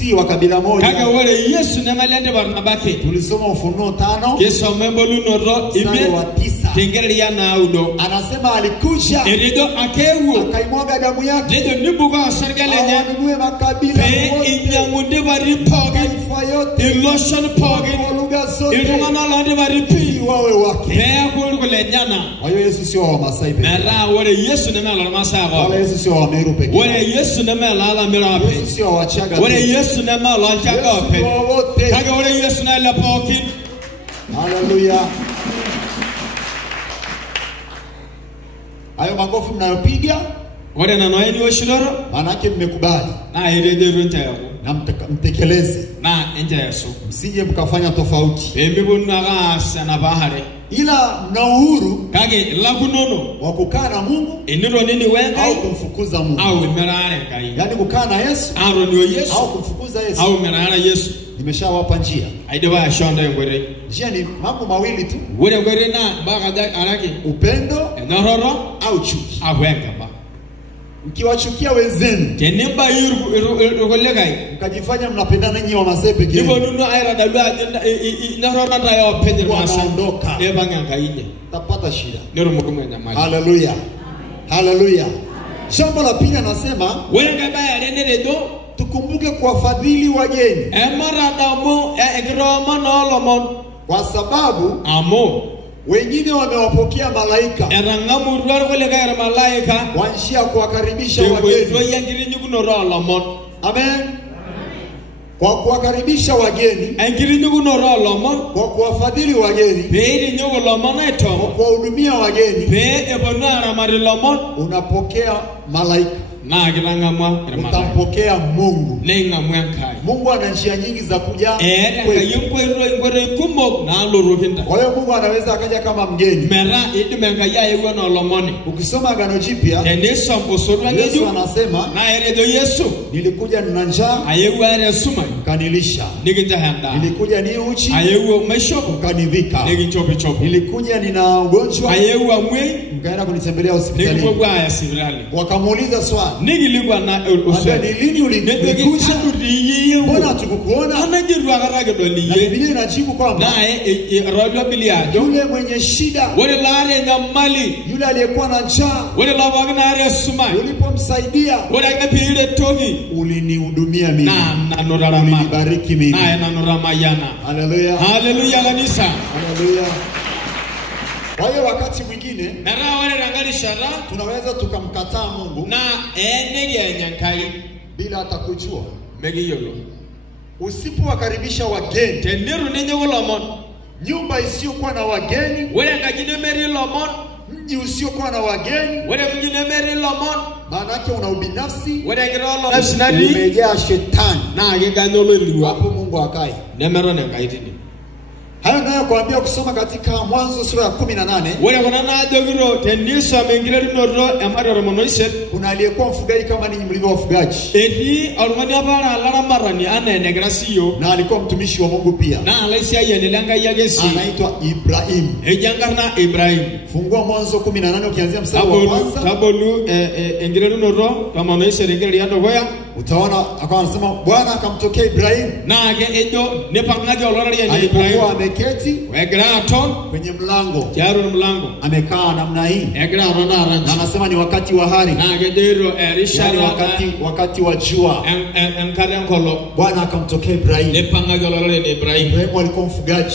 si wa kabila moja. Kage wale Yesu nemalende barnabake. Tulisoma Ufunuo 5. Yesu memboluno mstari wa 9. Tengeria na udo. Anasema alikuja. Erido akewu. Akaimwaga damu yake. Dedo nibuga sargalenya. Awanunue makabila yote. Inyangunde bari pogi. Iloshon pogi. Lugha zote. Ilungana lande bari pi. Wawe wake. Pea kulenyana. Wayo Yesu sio wa Masai pekee. Mera wale Yesu nemala Masai. Wale Yesu sio wa Meru pekee. Wale Yesu nemala ala Merape. Yesu sio wa Chaga. Wale Yesu nemala Chaga pe. Kage wale Yesu na la pogi. Hallelujah. Hayo makofi mnayopiga wale na noeni washiroro maana yake mmekubali na ile runta yako na mtekeleze na nje Yesu msije mkafanya tofauti bembona gasa na bahare ila mna uhuru kage lagunono wa kukaa na Mungu iniro nini wenga au kumfukuza Mungu au merare kai yani kukaa na Yesu Yesu au kumfukuza Yesu au merare Yesu nimeshawapa njia aidewa ashonda ngore njia ni mambo mawili tu ngore na baga arake upendo nororo au chuki awenga ba mkiwachukia wenzenu tenemba yurugolegai mkajifanya mnapendana nyinyi wa Masai pekee nibo nuno aira dalwa nororo nda yo pende masa ondoka ebanga kaide tapata shida nero mkumenya mali haleluya haleluya jambo la pili anasema wenga baya renderedo tukumbuke kuwafadhili wageni emaradamu egroma nolomon kwa sababu amo wengine wamewapokea malaika erangamu rwar wale gaira malaika wanshia kuwakaribisha wageni amen kwa kuwakaribisha wageni kwa kuwafadhili wageni kwa kuwahudumia wageni unapokea malaika utampokea Mungu. Mungu ana njia nyingi za kuja. Kwa hiyo Mungu anaweza akaja kama mgeni. Ukisoma Agano Jipya, Yesu anasema nilikuja nina njaa mkanilisha, nilikuja ni uchi mkanivika, nilikuja nina ugonjwa mkaenda kunitembelea hospitalini. Wakamuuliza swali, nigilingwa na uswali lini ulikuja? Mbona hatukukuona? Na Biblia inajibu kwamba yule mwenye shida, yule aliyekuwa na njaa, ulipomsaidia ulinihudumia mimi, ulinibariki mimi. Haleluya, haleluya kanisa, haleluya. Kwa hiyo wakati mwingine tunaweza tukamkataa Mungu na bila hata kujua. Usipowakaribisha wageni, nyumba isiyokuwa na wageni, mji usiokuwa na wageni, maana yake una ubinafsi, umejaa shetani, hapo Mungu hakai. Hayo nayo kuambia kusoma katika Mwanzo sura ya 18. Kuna aliyekuwa mfugaji kama ninyi mlivyo wafugaji. Na alikuwa mtumishi wa Mungu pia. Anaitwa Ibrahim. Fungua Mwanzo 18 ukianzia mstari wa kwanza. Utaona akawa anasema Bwana akamtokea Ibrahim. Alipokuwa ameketi kwenye mlango, amekaa namna hii, na anasema ni wakati wa hari, yani wakati wa jua. Bwana akamtokea Ibrahim. Ibrahim alikuwa mfugaji,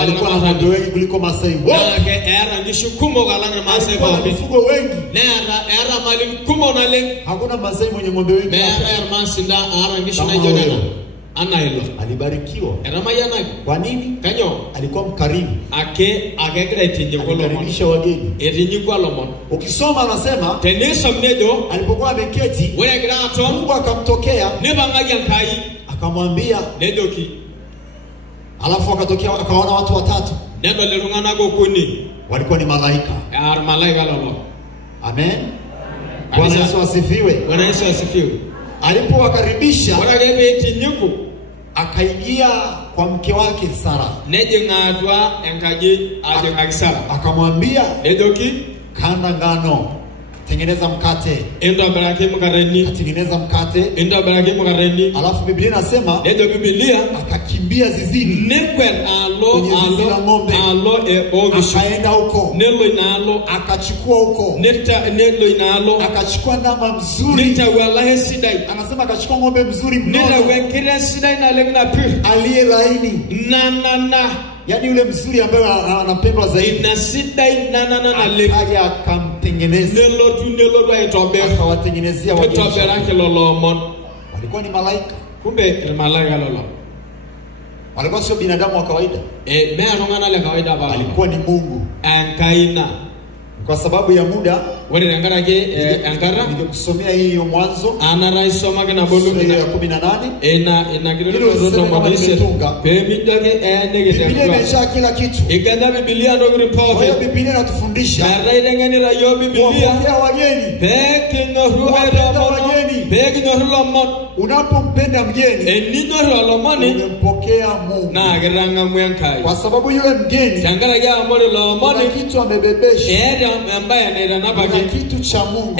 alikuwa na ng'ombe wengi kuliko Masai wote, alikuwa na mifugo wengi, hakuna Masai mwenye ng'ombe wengi. Alibarikiwa. Kwa nini? Alikuwa mkarimu. Alikaribisha wageni. Ukisoma anasema alipokuwa ameketi, Mungu akamtokea, akamwambia, alafu akatokea akaona watu watatu. Walikuwa ni malaika. Amen. Bwana Yesu asifiwe. Alipowakaribisha, akaingia kwa mke wake Sara. Akamwambia, kanda ngano tengeneza mkate. Endo barake mkareni. Tengeneza mkate. Endo barake mkareni. Alafu Biblia inasema ndio Biblia akakimbia zizini. Nekwen alo ogisho. Akaenda huko. Nelo inalo akachukua huko. Nelo inalo akachukua ndama mzuri. Nitawala sidai. Anasema akachukua ng'ombe mzuri mnono. Nitawekira sidai na lengna pure. Aliye laini. Na. Yani yule mzuri ambaye anapendwa zaidi. Na sidai na akaja akamtengeneza. Nelo aitobe. Akawatengenezea watu. Itoberake lolomon. Walikuwa ni malaika. Kumbe ni malaika lolo. Walikuwa sio binadamu wa kawaida. Mea nongana le kawaida bala. Alikuwa ni Mungu. Ankaina. Kwa sababu ya muda, wale ngara ke angara ningekusomea hiyo Mwanzo. Ana raisoma kana bolu na 18. Ina kidogo zoto mabisi. Pemi doge nege Biblia imejaa kila kitu. Ikanda Biblia ndio report. Kwa hiyo Biblia inatufundisha. Na ile ngani la yo Biblia. Kupokea wageni. Peke noru wageni. Peke noru lomon. Unapompenda mgeni, nino lomoni umempokea Mungu. Na geranga mwenkai. Kwa sababu yule mgeni, tangara ya amore lomoni kitu amebebesha. Ambaye anaenda nabaki kitu cha Mungu.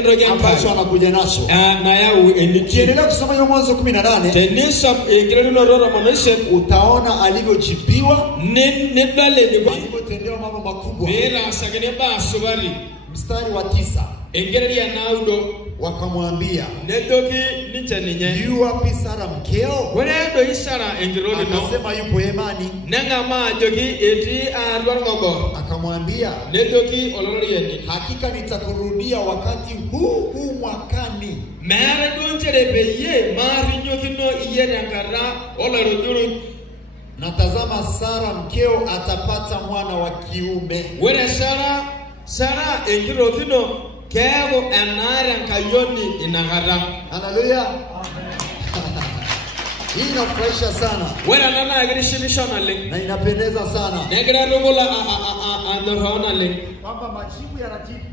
Ndio gani ambacho anakuja nacho. Na yao nikiendelea kusoma hiyo Mwanzo 18. Tenisa ingireno rora manisha utaona alivyojibiwa. Nedale ni alivyotendewa mambo makubwa. Bila sagene basubari. Mstari wa 9. Engerelia naudo wakamwambia nedoki nichaninye yu wapi Sara mkeo? Weredo Sara engironi no. Akasema yupo hemani. Nanga ma jogi eti arwangogo. Akamwambia nedoki olorieni. Hakika nitakurudia wakati huu mwakani. Mere donjere beye mari nyokino iyerakara olorojuru. Natazama Sara mkeo atapata mwana wa kiume. Were Sara engirokino kego enare kayoni inagara. Haleluya. Hii inafurahisha sana. Wera nana agirishibishana link. Na inapendeza sana. Negra rogola andorona link. Kwamba majibu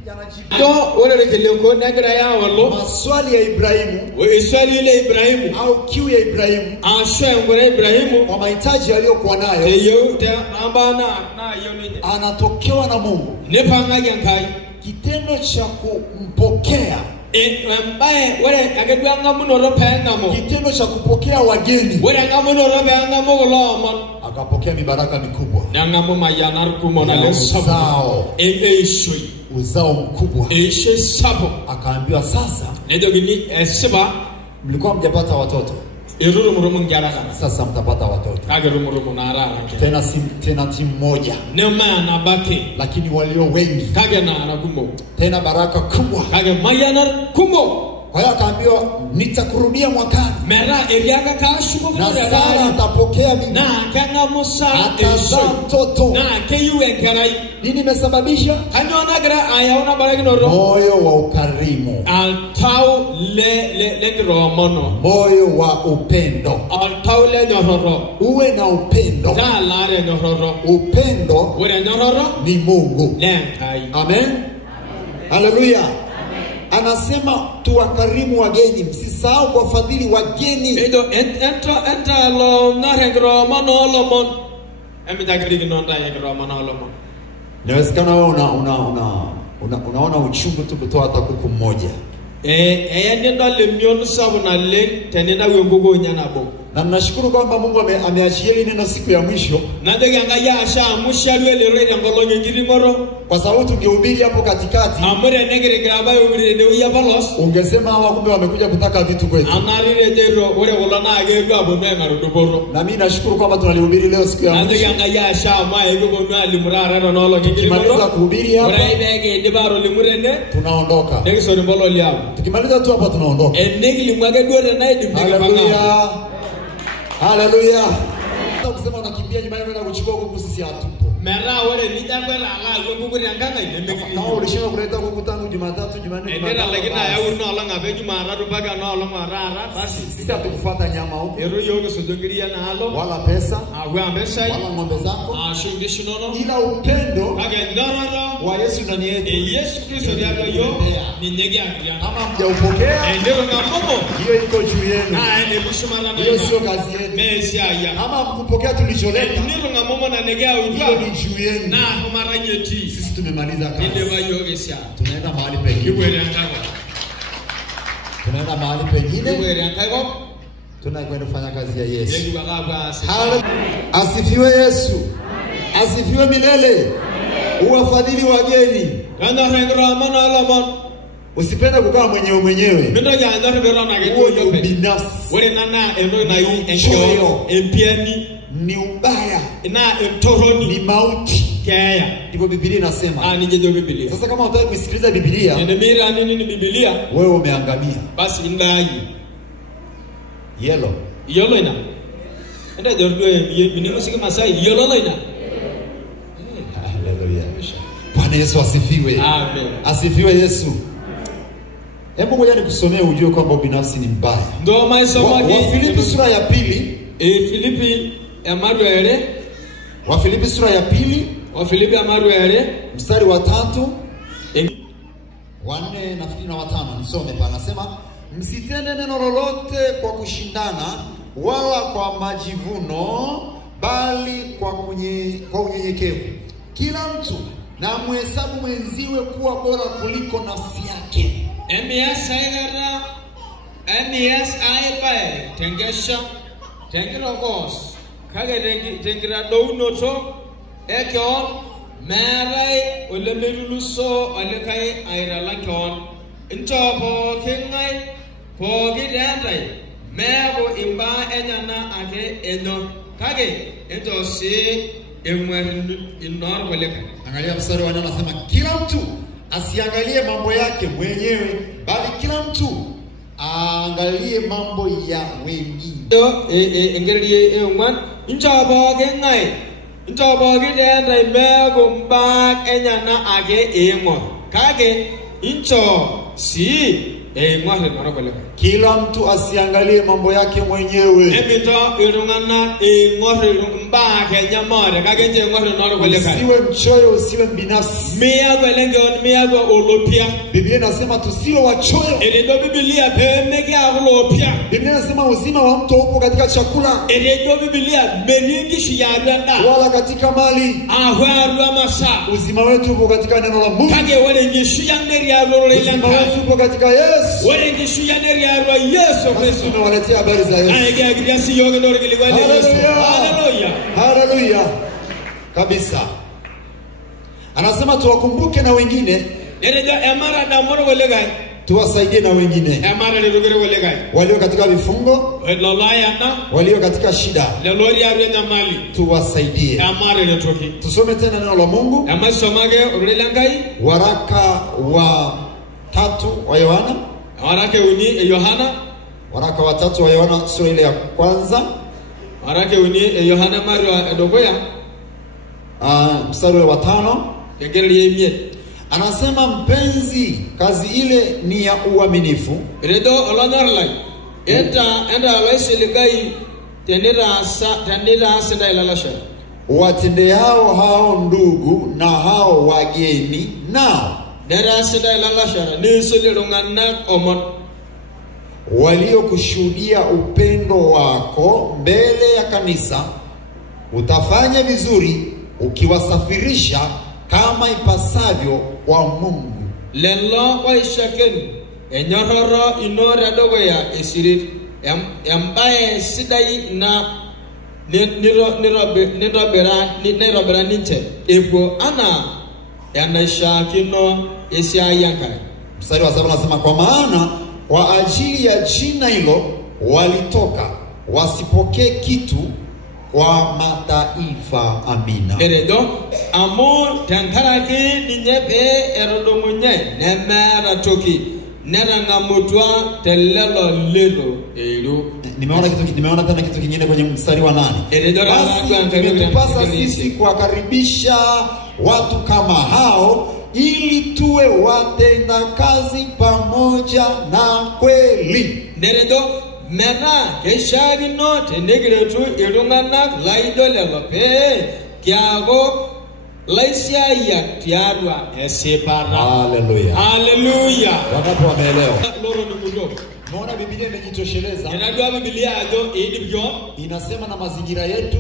yanajibu. Do wale keleko negra ya walo. Maswali ya Ibrahimu. Swali ile Ibrahimu au kiu ya Ibrahimu. Ashwe ngore Ibrahimu kwa mahitaji aliyokuwa nayo. Yote ambana na yoni. Anatokewa na Mungu. Nepanga yankai. Kitendo cha kumpokea ambaye wale akadwanga munoro pengamo. Kitendo cha kupokea wageni. Wale ngamunoro pengamo golomon. Akapokea mibaraka mikubwa. Nangamo mayanar kumona lesao. Uzao mkubwa. Sabo. Akaambiwa sasa. Nedogini esiba. Mlikuwa mjapata watoto. Irurumurumu ngaraka. Sasa mtapata watoto. Kagerumurumu narara. Tena timu moja. Nema na baki. Lakini walio wengi. Kage na anakumo. Tena baraka kubwa. Kage mayanar kumo. Kwa hiyo akaambiwa nitakurudia mwakani. Mera eriaga kashuko na Sara atapokea bibi. Na kana Musa atazaa mtoto. Na keyuwe karai. Nini imesababisha? Kanyona gra ayaona baraki noro. Moyo wa ukarimu. Altau le romono. Moyo wa upendo. Altau le nyororo. Uwe na upendo. Da lare nyororo. Upendo. Uwe nyororo ni Mungu. Lenkai. Amen. Haleluya. Anasema tuwakarimu wageni, msisahau kwa fadhili wageni. Edo enta lo narengro manolomon. Emidagiri nonda yengro manolomon. Inawezekana wewe unaona uchungu tu kutoa hata kuku mmoja. Ndio lemion sabu na le tenenda wengogo nyanabo. Na ninashukuru kwamba Mungu ameachia hili neno siku ya mwisho. Na ndeganga yasha mushalwe lere ngolo ngiri ngoro. Kwa sababu tungehubiri hapo katikati. Amure negere graba ubire ndio ya balos. Ungesema hawa kumbe wamekuja kutaka vitu kwetu. Amarire dero ore wolana ageru abonenga rodoboro. Na mimi nashukuru kwamba tunalihubiri leo siku ya mwisho. Na ndeganga yasha ma ego bonu alimurara nolo ngiri ngoro. Tukimaliza kuhubiri hapa. Ore ndege dibaro limurene tunaondoka. Ndege sori mbolo liao. Tukimaliza tu hapa tunaondoka. Ndege limwage dore na idimtege panga. Haleluya. Hata kusema unakimbia nyumbani kwenda kuchukua kuku sisi hatupo. Mera wale nitangwela ala kuku nyanganga ile. Kama ulishindwa kuleta kuku tangu Jumatatu, Jumanne, Jumatano. Ndio lakini ya urno ala ngabe Jumatatu mpaka no ala marara basi sisi hatukufuata nyama huko. Ero yogo sodongiria na halo. Wala pesa. Wa pesa. Wala ng'ombe zako. Shungishinono. Ila upendo. Kage ndororo wa Yesu ndani yetu. Yesu Kristo ndiye yo ni nyege akria. Kama mjaupokea. Ndio ngamomo. Hiyo iko juu yenu. Ni bushumana na. Hiyo sio kazi yetu. Mesia ya. Kama mkupokea tulicholeta. Ndio ngamomo na negea ujua. Hiyo ni juu yenu. Sisi tumemaliza kazi. Tunaenda mahali pengine. Tunaenda mahali pengine. Tunakwenda kufanya kazi ya Yesu. Asifiwe Yesu. Asifiwe milele. Uwafadhili wageni. Usipende kukaa mwenyewe. Uwe binafsi. Ni ubaya. Ni mauti. Ndivyo Biblia inasema. Sasa kama unataka kusikiliza Biblia, wewe umeangamia. Basi ndai. Yellow. Yellow ina. Enda jordo minimo sika masai yellow ina. Haleluya. Bwana Yesu asifiwe. Amen. Asifiwe Yesu. Hebu ngoja nikusomee ujue kwamba binafsi ni mbaya. Ndio masomo ya Filipi sura ya pili. Filipi amaru yale. Wa Filipi sura ya pili. Wa Filipi amaru yale. Mstari wa 3. Wa 4 nafikiri na wa 5. Nisome pale anasema, msitende neno lolote kwa kushindana wala kwa majivuno, bali kwa unyenyekevu. Kila mtu na muhesabu mwenziwe kuwa bora kuliko nafsi yake. MES aigara, MES aibae, tengesha, tengirokos, kage tengira dounoto, ekyon, merai, olemeruluso, olekai airalakyon, inchopo kingai, pogi dentai, mego imba enyana ake enyo, kage, ento si inor waleka. Angalia mstari wa 4 anasema, kila mtu asiangalie mambo yake mwenyewe, bali kila mtu aangalie mambo ya wengine. Engelie ngwan inchopo gengai inchopo gidenda mego mbak enyana age engo kage incho si ngwale norokoleka. Kila mtu asiangalie mambo yake mwenyewe. Emito irungana ngwale mbak enyamore kage nje ngwale norokoleka. Usiwe mchoyo, usiwe binafsi. Mia belenge on mia go olopia. Biblia inasema tusiwe wachoyo. Eredo Biblia pemege olopia. Biblia inasema uzima wa mtu upo katika chakula. Eredo Biblia meningi shiyadanda. Wala katika mali. Ahwaru masa. Uzima wetu upo katika neno la Mungu. Kage wale ngishu yaneri ya rolela. Uzima wetu upo katika Yesu. Wale ngishu yaneri ya ro Yesu Kristo. Tunawaletea habari za Yesu. Aige agirasi yoga ndori kiligwale Yesu. Haleluya. Haleluya. Kabisa. Anasema tuwakumbuke na wengine. Eredo emara damoro golegai. Tuwasaidie na wengine. Emara lirugere golegai. Walio katika vifungo. Lolayana. Walio katika shida. Lelori arwenya mali. Tuwasaidie. Emara letoki. Tusome tena neno la Mungu. Amasomage urelangai. Waraka wa 3 wa Yohana. Waraka uni Yohana. Waraka wa 3 wa Yohana sura ile ya kwanza. Waraka uni Yohana Mario Edogoya. Mstari wa 5. Ngeli yemie. Anasema mpenzi, kazi ile ni ya uaminifu. Redo olonarlai. Enda wesiligai tendira senda ilalasha. Watendeao hao ndugu na hao wageni nao. Dera senda ilalasha ni solilungana omon. Waliokushuhudia upendo wako mbele ya kanisa, utafanya vizuri ukiwasafirisha kama ipasavyo kwa Mungu. Lelo wa ishaken enyororo inora dogo ya esirit embaye sidai na nirobera ninche epo ana yanashakino esiayanka. Mstari wa 7 unasema, kwa maana kwa ajili ya jina hilo walitoka, wasipokee kitu kwa mataifa. Amina. Eredo amo tankaraki ninyepe erodomunye nemera toki nerangamutwa telelo lelo ero. Nimeona tena kitu kingine kwenye mstari wa 8. Basi imetupasa sisi kuwakaribisha watu kama hao ili tuwe watenda kazi pamoja na kweli. Neredo mena keshagi no tenegretu irungana laido lelope kiago laisia ya tiarwa esepara. Haleluya. Haleluya. Wanapo wameelewa. Loro ni mudo. Naona Biblia imejitosheleza. Inadua Biblia ajo edibyo. Inasema na mazingira yetu.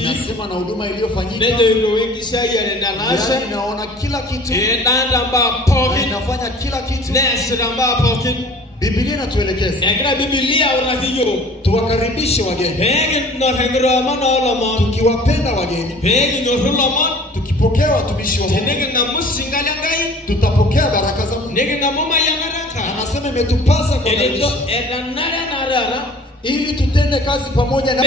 Inasema na huduma iliyofanyika. Inaona kila kitu. Inafanya kila kitu. Biblia inatuelekeza. Tuwakaribishe wageni. Tukiwapenda wageni. Tukipokea watumishi wa Mungu. Tutapokea baraka za Mungu. Anasema imetupasa kwa ili tutende kazi pamoja na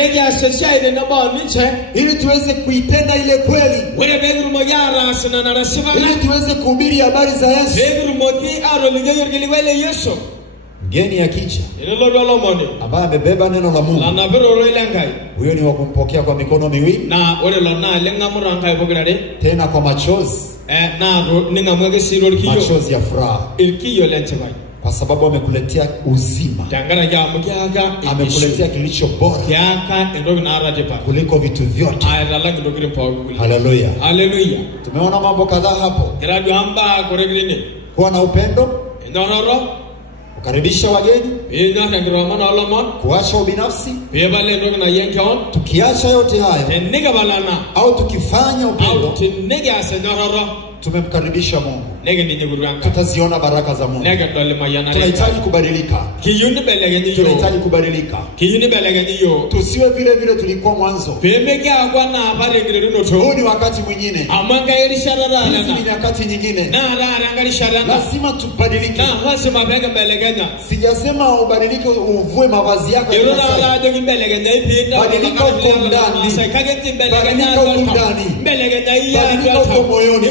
ili tuweze kuitenda ile kweli. Ili tuweze kuhubiri habari za Yesu. Mgeni akija ambaye amebeba neno la Mungu, huyo ni wa kumpokea kwa mikono miwili tena kwa machozi, machozi ya furaha, kwa sababu amekuletea uzima, amekuletea kilicho bora kuliko vitu vyote. Haleluya. Haleluya. Tumeona mambo kadhaa hapo. Kuwa na upendo, kukaribisha wageni, kuacha ubinafsi. Tukiacha yote haya au tukifanya upendo, tumemkaribisha Mungu. Tutaziona baraka za Mungu. Tunahitaji kubadilika. Tunahitaji kubadilika. Tusiwe vile vile tulikuwa mwanzo. Huu ni wakati mwingine. Hizi ni nyakati nyingine. Lazima tubadilike. Sijasema ubadilike uvue mavazi yako. Badilika uko ndani. Badilika uko ndani. Badilika uko moyoni.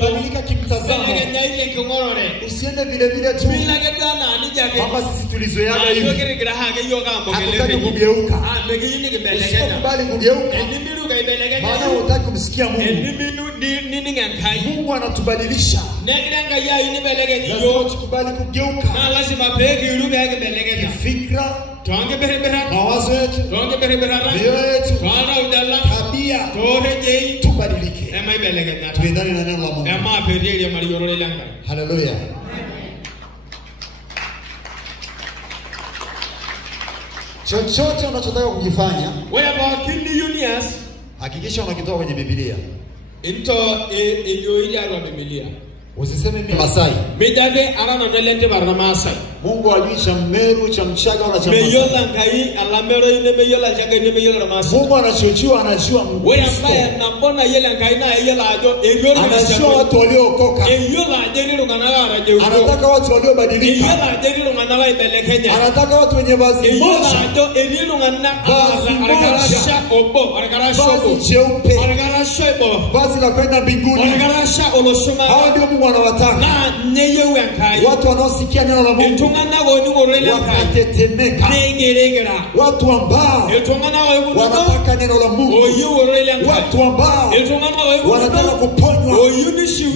Badilika kimtazamo. Usiende vile vile tu kama sisi tulizoeana hivi. Hatutaki kugeuka. Usikubali kugeuka, maana hutaki kumsikia Mungu. Mungu anatubadilisha. Lazima tukubali kugeuka. Fikra, mawazo yetu, mioyo yetu, tabia, tubadilike. Tuendane na neno la Mungu. Haleluya. Chochote unachotaka kukifanya, hakikisha unakitoa kwenye Biblia. Usiseme mimi Masai. Mungu hajui cha Mmeru, cha Mchaga wala cha Masai. Mungu anachojua, anajua Mungu. Anajua watu waliookoka. Anataka watu waliobadilika. Anataka watu wenye vazi moja. Vazi jeupe. Vazi la kwenda mbinguni. Hao ndio Mungu anawataka. Watu wanaosikia neno la Mungu wakatetemeka. Watu ambao wanataka neno la Mungu. Watu ambao wanataka kuponywa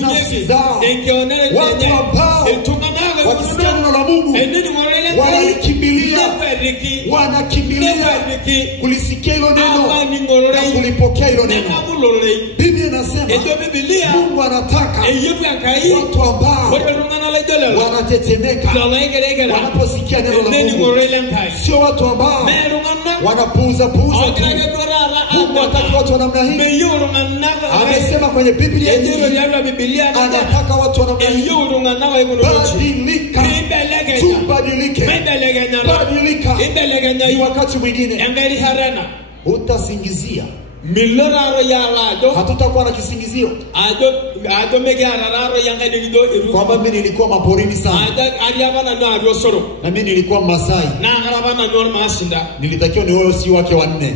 nafsi zao. Watu ambao wakisikia neno la Mungu wanakimbilia kulisikia hilo neno na kulipokea hilo neno. Biblia inasema Mungu anataka watu ambao wanatetemeka wanaposikia neno la Mungu, sio watu ambao wanapuuza. Mungu anataka watu wa namna hii. Amesema kwenye Biblia anataka watu wa namna hii. Badilika. Tubadilike. Badilika. Ni wakati mwingine utasingizia. Hatutakuwa na kisingizio kwamba mimi nilikuwa maporini sana, na mimi nilikuwa Masai, nilitakiwa ni wewe si wake wanne.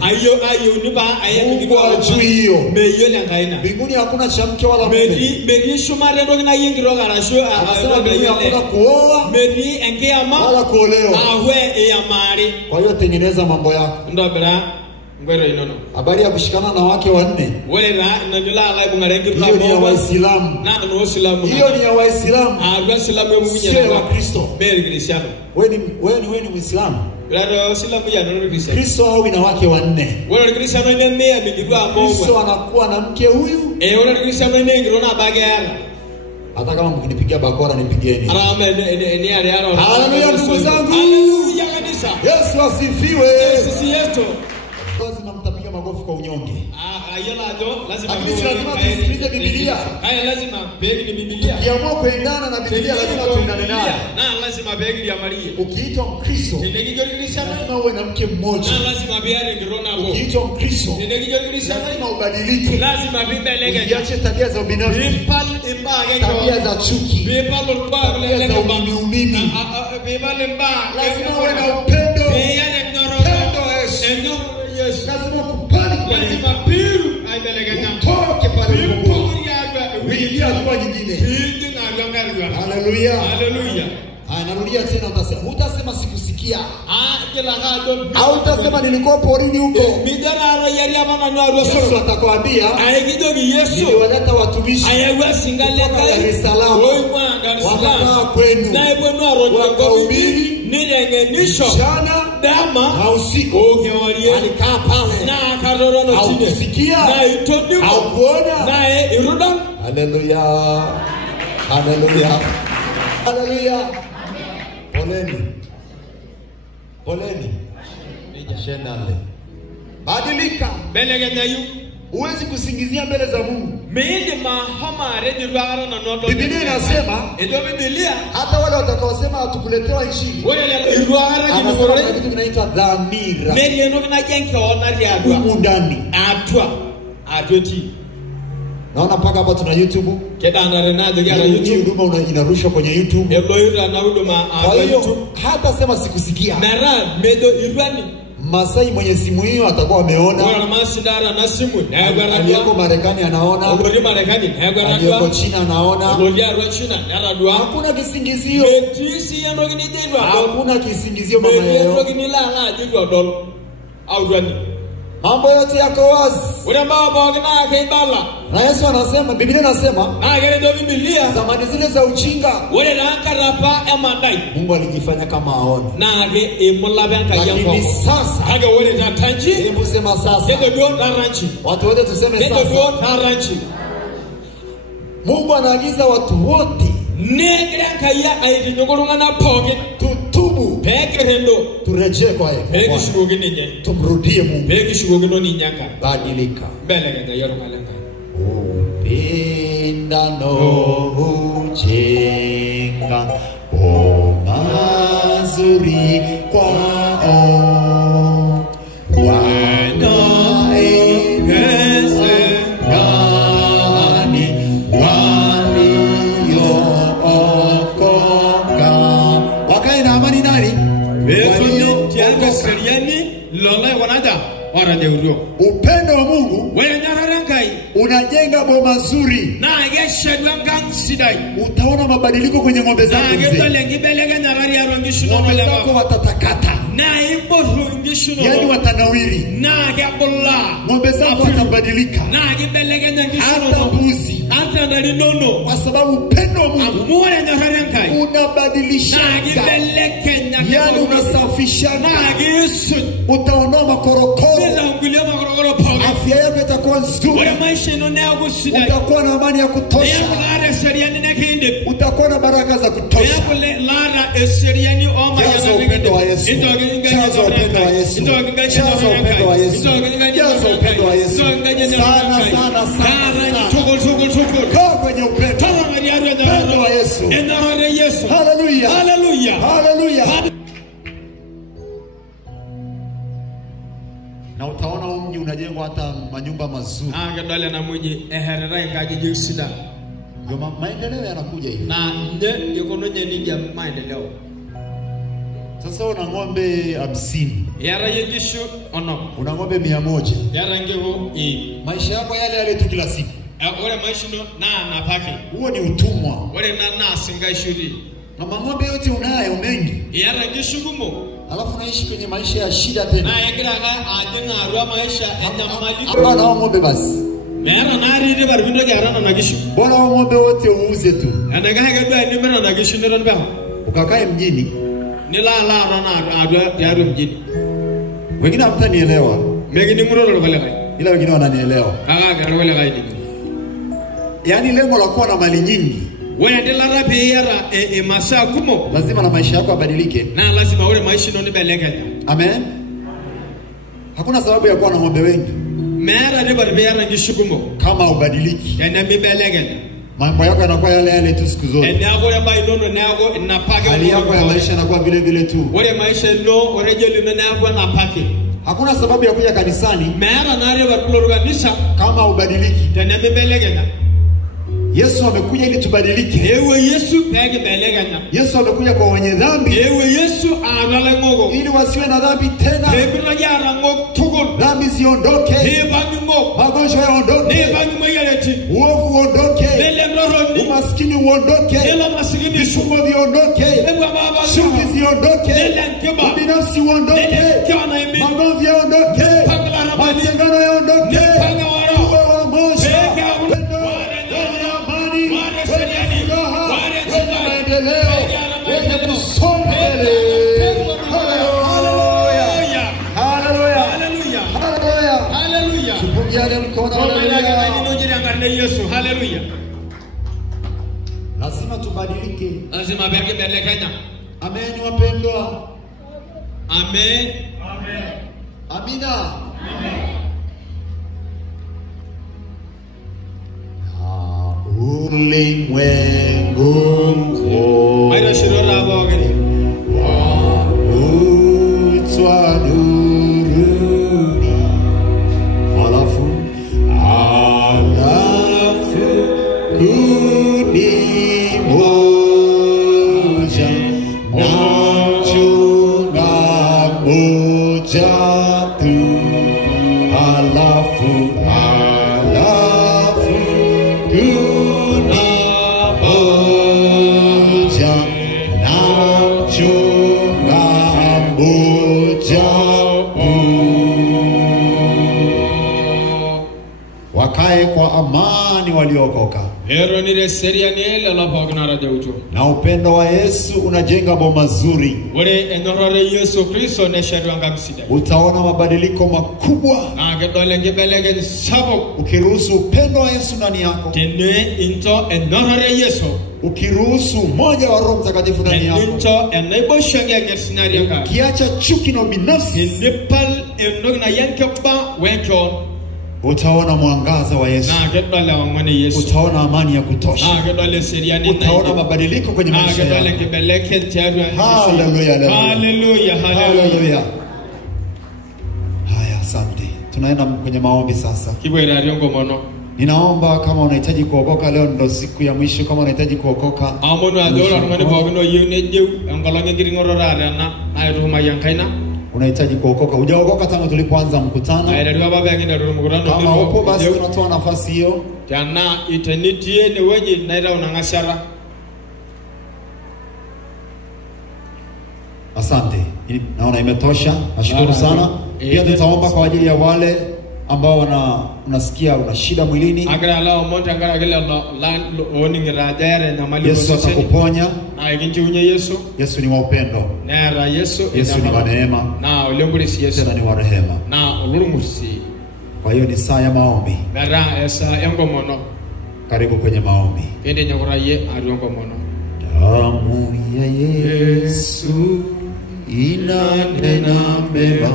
Mungu hajui hiyo. Mbinguni hakuna cha mke wala mume. Anasema mbinguni hakuna kuoa wala kuolewa. Kwa hiyo tengeneza mambo yako. Habari ya kushikana na wake wanne, hiyo ni ya Waislamu. Hiyo ni ya Waislamu, sio wa Kristo. Wewe ni Muislamu. Kristo hawi na wake wanne. Kristo anakuwa na mke huyu Hata kama mkinipigia bakora nipigeni. Haleluya ndugu zangu. Haleluya kanisa. Yesu asifiwe. Sisi yetu. Lazima mtapiga magofu kwa unyonge. Lazima tusikilize Biblia. Lazima begi ni Biblia. Ukiamua kuendana na Biblia lazima tuendane nayo. Na lazima begi ya Maria. Ukiitwa Mkristo lazima uwe na mke mmoja. Na lazima biane ndirona hapo. Ukiitwa Mkristo lazima ubadilike. Lazima bibelege. Usiache tabia za ubinafsi. Tabia za chuki. Tabia za umimi. Lazima uwe na upendo. Yes. Lazima kupani kwa lazima piru aibeleganya toke pale uingia kwa nyingine. Haleluya. Haleluya. Anarudia tena utasema sikusikia. Au utasema nilikuwa porini huko. Yesu atakwambia Yesu niliwaleta watumishi Dar es Salaam wakakaa kwenu wakahubiri mchana na usiku. Alikaa pale au kusikia au kuona. Haleluya. Haleluya. Haleluya. Poleni. Ashenale. Badilika. Huwezi kusingizia mbele za Mungu. Biblia inasema hata wale watakaosema hatukuletewa injili, anasema kitu kinaitwa dhamira. Mungu ndani. Naona mpaka hapa tuna YouTube. Huduma inarushwa kwenye YouTube. Kwa hiyo hata sema sikusikia. Masai mwenye simu hiyo atakuwa ameona. Aliyeko Marekani anaona. Aliyeko China anaona. Hakuna kisingizio. Hakuna kisingizio mama yao. Mambo yote yako wazi. Na Yesu anasema, Biblia inasema, zamani zile za ujinga Mungu alijifanya kama aone. Lakini sasa, hebu sema sasa. Watu wote tuseme sasa. Mungu anaagiza watu wote tutubu, turejee kwa yeye, tumrudie Mungu. Badilika. Upendano hujenga mazuri kwao wanaepese gani waliookoka. Wakae na amani nani? Upendo wa Mungu unajenga boma zuri. Utaona mabadiliko kwenye ng'ombe zako. Ng'ombe zako watatakata, yani watanawiri. Ng'ombe zako watabadilika, hata mbuzi, kwa sababu upendo wa Mungu unabadilisha, yani unasafisha. Utaondoa makorokoro. Afya yako itakuwa nzuri. Utakuwa na amani ya kutosha. Utakuwa na baraka za kutosha. Jaza upendo wa Yesu. Jaza upendo wa Yesu. Jaza upendo wa Yesu. Jaza upendo wa Yesu. Sana sana sana. Kaa kwenye upendo. Upendo wa Yesu. Haleluya. Haleluya. Haleluya. Na utaona mji unajengwa hata manyumba mazuri. Ndio maendeleo yanakuja hivi. Sasa una ng'ombe 50. Una ng'ombe 100. Maisha yako yale yale tu kila siku. Huo ni utumwa. Na ng'ombe yote unayo mengi. Alafu naishi kwenye maisha ya shida tena. Bwana wa ng'ombe basi. Bwana wa ng'ombe wote uuze tu. Ukakae mjini. Wengine hamtanielewa. Ila wengine wananielewa. Yaani lengo la kuwa na mali nyingi lazima na maisha yako yabadilike. Amen. Hakuna sababu ya kuwa na ng'ombe wengi kama ubadiliki. Mambo yako yanakuwa yale yale tu siku zote. Hali yako ya maisha yanakuwa vile vile tu. Hakuna sababu ya kuja kanisani kama ubadiliki. Yesu amekuja ili tubadilike. Yesu amekuja kwa wenye dhambi ili wasiwe na dhambi tena. Dhambi ziondoke, magonjwa yaondoke, uovu uondoke, umaskini uondoke, vifungo viondoke, chuki ziondoke, ubinafsi uondoke, magomvi yaondoke, matengano yaondoke, tuwe wamoja. Hallelujah. Lazima tubadilike. Lazima bedekenya. Amen wapendwa. Amen. Amen. Amina. Amen. Ulimwengu mkuu. Maira shirora boge. Utwa nuruni. Alafu kuni moja na chunga moja tu. Alafu kuna moja na chunga moja tu. Wakae kwa amani waliokoka. Na upendo wa Yesu unajenga boma zuri. Utaona mabadiliko makubwa ukiruhusu upendo wa Yesu ndani yako. Ukiruhusu moja wa Roho Mtakatifu ndani yako. Ukiacha chuki na ubinafsi, utaona mwangaza wa Yesu. Utaona amani ya kutosha. Utaona mabadiliko kwenye maisha yako. Hallelujah. Hallelujah. Hallelujah. Haya, asante. Tunaenda kwenye maombi sasa. Ninaomba kama unahitaji kuokoka, leo ndo siku ya mwisho. Kama unahitaji kuokoka, unahitaji kuokoka, hujaokoka tangu tulipoanza mkutano. Kama upo basi tunatoa nafasi hiyo. Asante. Naona imetosha. Nashukuru sana. Pia tutaomba kwa ajili ya wale ambao unasikia una shida mwilini. Yesu atakuponya. Yesu ni wa upendo. Yesu ni wa neema. Tena ni wa rehema. Kwa hiyo ni saa ya maombi. Karibu kwenye maombi. Damu ya Yesu inanena mema.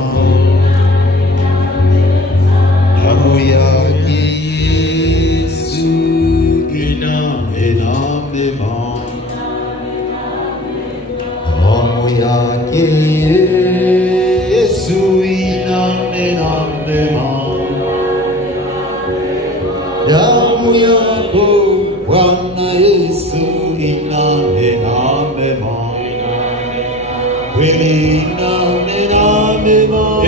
Damu yake Yesu inanena mema. Damu yake Yesu inanena mema. Damu yako Bwana Yesu inanena mema. Kweli inanena mema.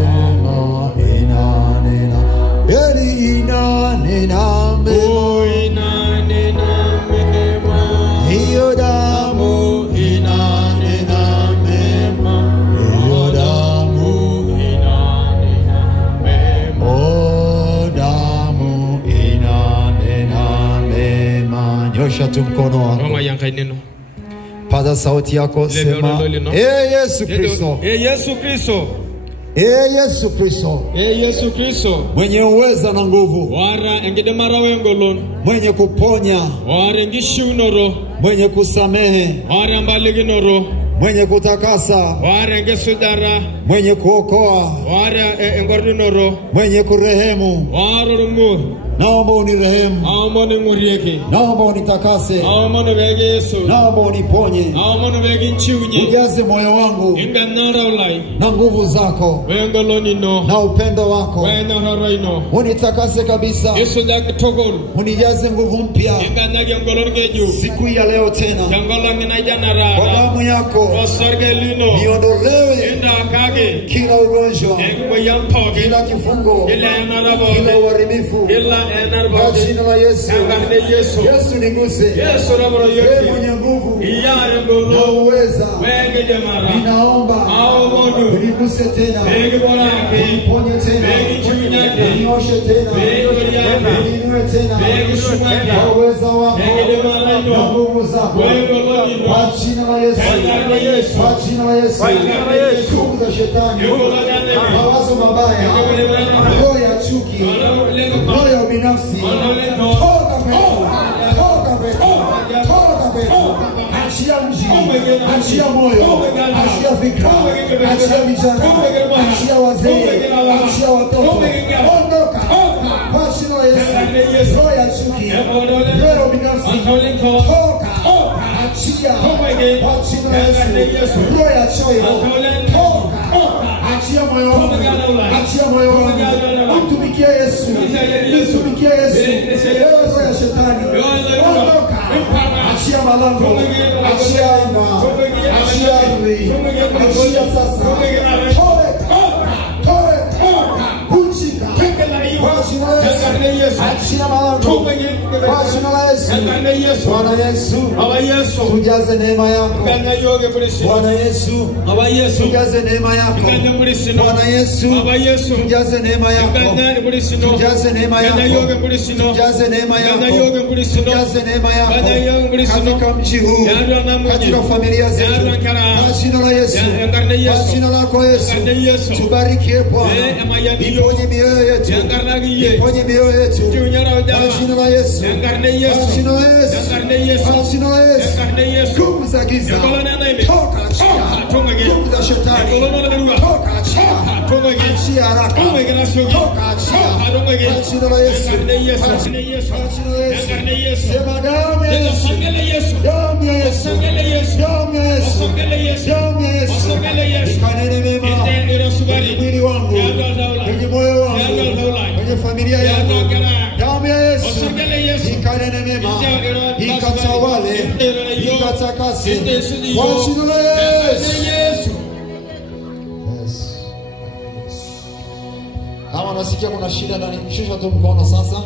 Mama. tu mkono wako. Paza sauti yako, sema Yesu Kristo. Yesu Kristo. Yesu Kristo. Yesu Kristo. Mwenye uweza na nguvu. Wara engedemara wengolon. Mwenye kuponya. Wara ngishiunoro. Mwenye kusamehe. Wara mbaliginoro. Mwenye kutakasa. Wara ngesudara. Mwenye kuokoa. Wara engordunoro. Mwenye kurehemu. Wara rumur. Naomba unirehemu. Naomba unimurieke. Naomba unitakase. Naomba unibege Yesu. Naomba uniponye. Naomba unibege nchiunye. Ujaze moyo wangu inganara ulai na nguvu zako wengoloni no na upendo wako. Wenararaino Unitakase kabisa. Yesu togol. Unijaze nguvu mpya inganage ngoloni geju siku ya leo tena. Ngoloni na janara. Kwa damu yako Osorgelino niondolewe enda kage kila ugonjwa, kila kifungo, kila uharibifu. Kwa jina la Yesu. Yesu niguse. Wewe mwenye nguvu na uweza, ninaomba uniguse tena, uniponye tena, unioshe tena, uniinue tena kwa uweza wako na nguvu zako. Kwa jina la Yesu. Kwa jina la Yesu. Nguvu za shetani, mawazo mabaya, roho ya chuki, roho ya ubinafsi, toka kwetu, toka kwetu, toka kwetu. Achia mji, achia moyo, achia fikra, achia vijana, achia wazee, achia watoto. Ondoka kwa jina la Yesu. Roho ya chuki, roho ya ubinafsi, toka. Achia kwa jina la Yesu. Roho ya choyo, toka. Achia moyo wangu, achia moyo wangu. Mtumikie Yesu, mtumikie Yesu. Roho ya shetani, ondoka. Achia malango, achia anga, achia ardhi, achia sasa. Kwa jina la Yesu. Achia malango kwa jina la Yesu. Bwana Yesu, tujaze neema yako. Bwana Yesu, tujaze neema yako. Bwana Yesu, tujaze neema yako. Tujaze neema yako. Tujaze neema yako. Tujaze neema yako katika mji huu, katika familia zetu. Kwa jina la Yesu. Kwa jina lako Yesu. Tubarikie Bwana. Iponye mioyo yetu. Iponye mioyo yetu. Kwa jina la Yesu. Kwa jina la Yesu. Kwa jina la Yesu. Nguvu za giza, toka achia. Nguvu za shetani, toka achia. Achia haraka. Toka achia. Kwa jina la Yesu. Kwa jina la Yesu. Sema damu ya Yesu. Damu ya Yesu. Damu ya Yesu. Damu ya Yesu. Ikanene mema kwenye mwili wangu, kwenye moyo wangu, kwenye familia yangu. Damu ya Yesu ikanene mema, ikatawale, ikatakase kwa jina la Yesu. Kama unasikia kuna shida ndani, shusha tu mkono sasa.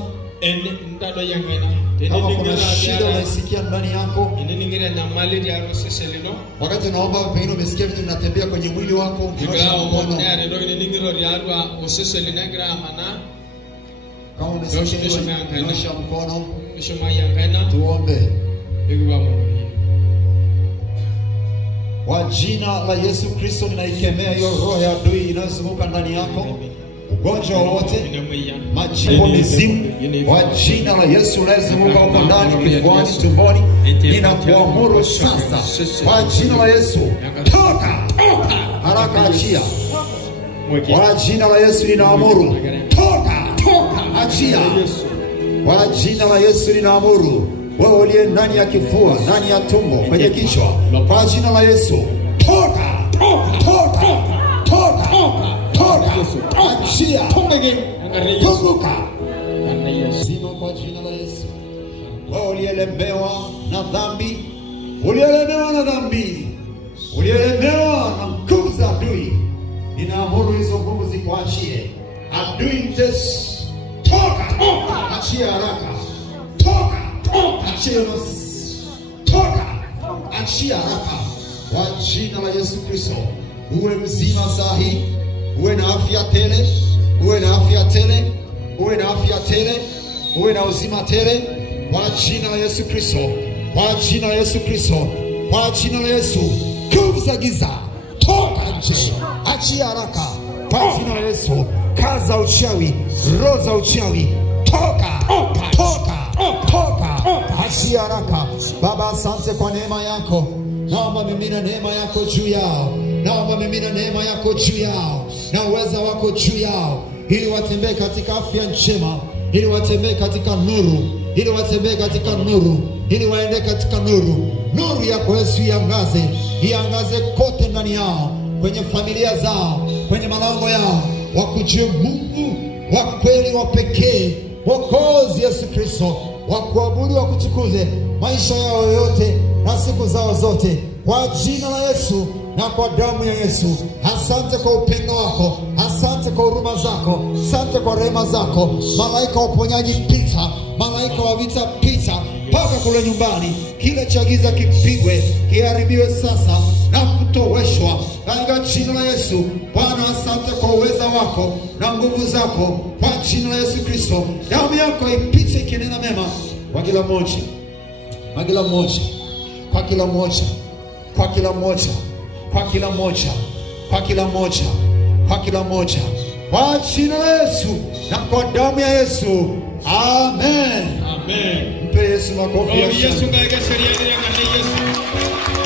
Kama kuna shida unasikia ndani yako, wakati unaomba pengine umesikia vitu vinatembea kwenye mwili wako, nyosha mkono. Kama unasikia, nyosha mkono. Tuombe. Kwa jina la Yesu Kristo ninaikemea hiyo roho ya adui inayozunguka ndani yako. Ugonjwa wote, majipo, mizimu, kwa jina la Yesu unayezunguka huko ndani, kifuani, tumboni, ninakuamuru sasa kwa jina la Yesu, toka haraka, achia. Kwa jina la Yesu ninaamuru, toka, achia. Kwa jina la Yesu ninaamuru, wewe uliye ndani ya kifua, ndani ya tumbo, kwenye kichwa, kwa jina la Yesu, toka, toka, toka, toka, achia, funguka. Sima kwa jina la Yesu. Wewe uliyelemewa na dhambi, uliyelemewa na dhambi, uliyelemewa na nguvu za adui, ninaamuru hizo nguvu zikuachie. Adui mtesi, toka, achia haraka, toka, achia toka, achia haraka kwa jina la Yesu Kristo. Uwe mzima sahi, uwe na afya tele, uwe na afya tele, uwe na afya tele, uwe na uzima tele kwa jina la Yesu Kristo. kwa jina la Yesu Kristo, kwa jina la Yesu. Nguvu za giza toka nje, achia haraka kwa jina la Yesu. Kazi za uchawi, roho za uchawi, toka, achia haraka. Baba, asante kwa neema yako. Naomba mimina neema yako juu yao. Naomba mimina neema yako juu yao na uweza wako juu yao, ili watembee katika afya njema, ili watembee katika nuru, ili watembee katika nuru, ili waende katika nuru. Nuru yako Yesu iangaze, iangaze kote ndani yao, kwenye familia zao, kwenye malango yao. Wakujue Mungu wa kweli wa pekee, Mwokozi Yesu Kristo. Wakuabudu, wakutukuze maisha yao yote na siku zao zote, kwa jina la Yesu na kwa damu ya Yesu. Asante kwa upendo wako, asante kwa huruma zako, asante kwa rehema zako. Malaika wa uponyaji pita, malaika wa vita pita, mpaka kule nyumbani. Kile cha giza kipigwe, kiharibiwe sasa na kutoweshwa katika jina la Yesu. Bwana, asante kwa uweza wako na nguvu zako, kwa jina la Yesu Kristo. Damu yako ipite ikinena mema kwa kila mmoja, kwa kila mmoja, kwa kila mmoja, kwa kila mmoja, kwa kila mmoja, kwa kila mmoja, kwa kila mmoja, kwa jina la Yesu na kwa damu ya Yesu. Amen. Amen. Mpe Yesu makofi ya shangwe. Yesu ngaike sheria ile ya Yesu.